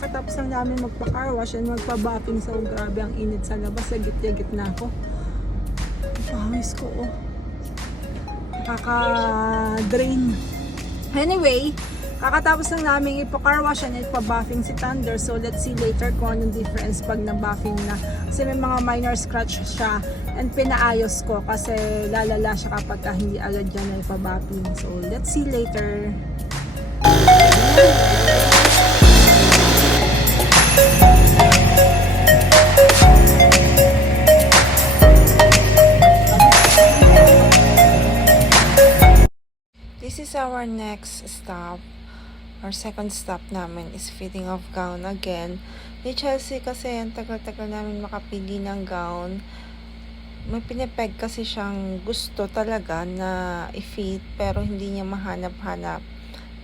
kakatapos lang namin magpa-car wash and magpa-bapping. So grabe ang init sa labas. Sagit-git na ako. Pawis ko, oh. Nakaka-drain. Anyway, kakatapos lang namin ipa-car wash and ipa-buffing si Thunder. So let's see later kung anong difference pag na-buffing na. Kasi may mga minor scratch siya. And pinaayos ko kasi lalala siya kapag hindi agad dyan na ipa-buffing. So let's see later. This is our next stop. Our second stop namin is fitting of gown again. Ni Chelsea kasi ang tagal-tagal namin makapili ng gown. May pinipeg kasi siyang gusto talaga na i-fit pero hindi niya mahanap-hanap.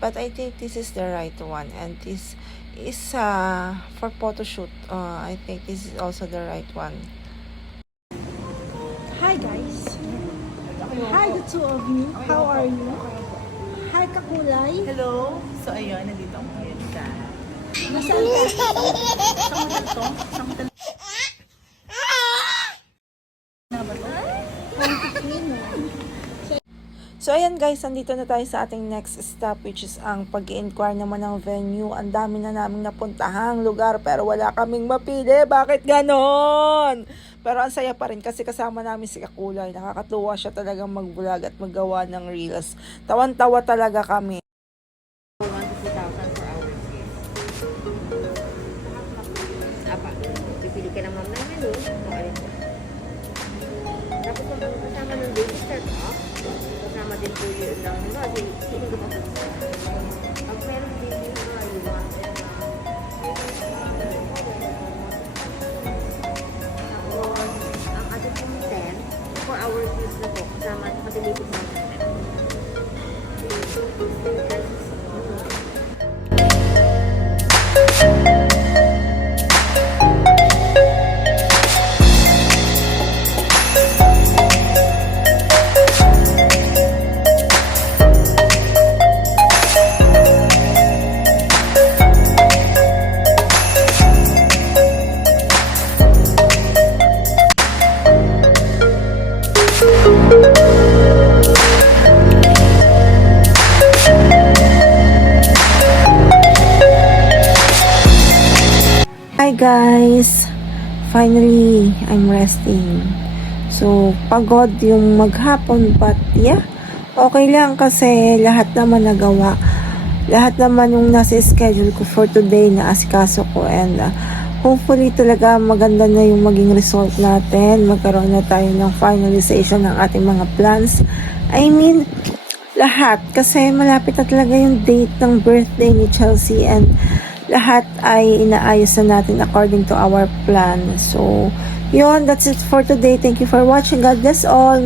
But I think this is the right one and this is for photo shoot. I think this is also the right one. Hi guys! Hi the two of you. How are you? Hi Kakulay. Hello! So ayun, nandito ako ngayon sa... Nasaan ka? Saan mo to? Saan mo to? Na ba to? So ayan guys, nandito na tayo sa ating next stop which is ang pag-i-inquire naman ng venue. Ang dami na naming napuntahang lugar pero wala kaming mapili. Bakit ganon? Pero ang saya pa rin kasi kasama namin si Kakulay. Nakakatuwa siya talagang mag-vlog at maggawa ng reels. Tawan-tawa talaga kami. 1,000 per hour. Apa? Pipili ka naman ng menu. Tapos kung kasama ng baby start up, kasama din po yun lang. Sino ka pa po? Pag meron baby na iwan, ang atin pong 10, 4 hours use na po. Kasama at makadilipid na Hi guys! Finally, I'm resting. So, pagod yung maghapon but yeah, okay lang kasi lahat naman nagawa. Lahat naman yung nasa schedule ko for today na asikaso ko and hopefully talaga maganda na yung maging result natin. Magkaroon na tayo ng finalization ng ating mga plans. I mean, lahat kasi malapit na talaga yung date ng birthday ni Chelsea and lahat ay inaayos na natin according to our plan. So, yun, that's it for today. Thank you for watching. God bless all.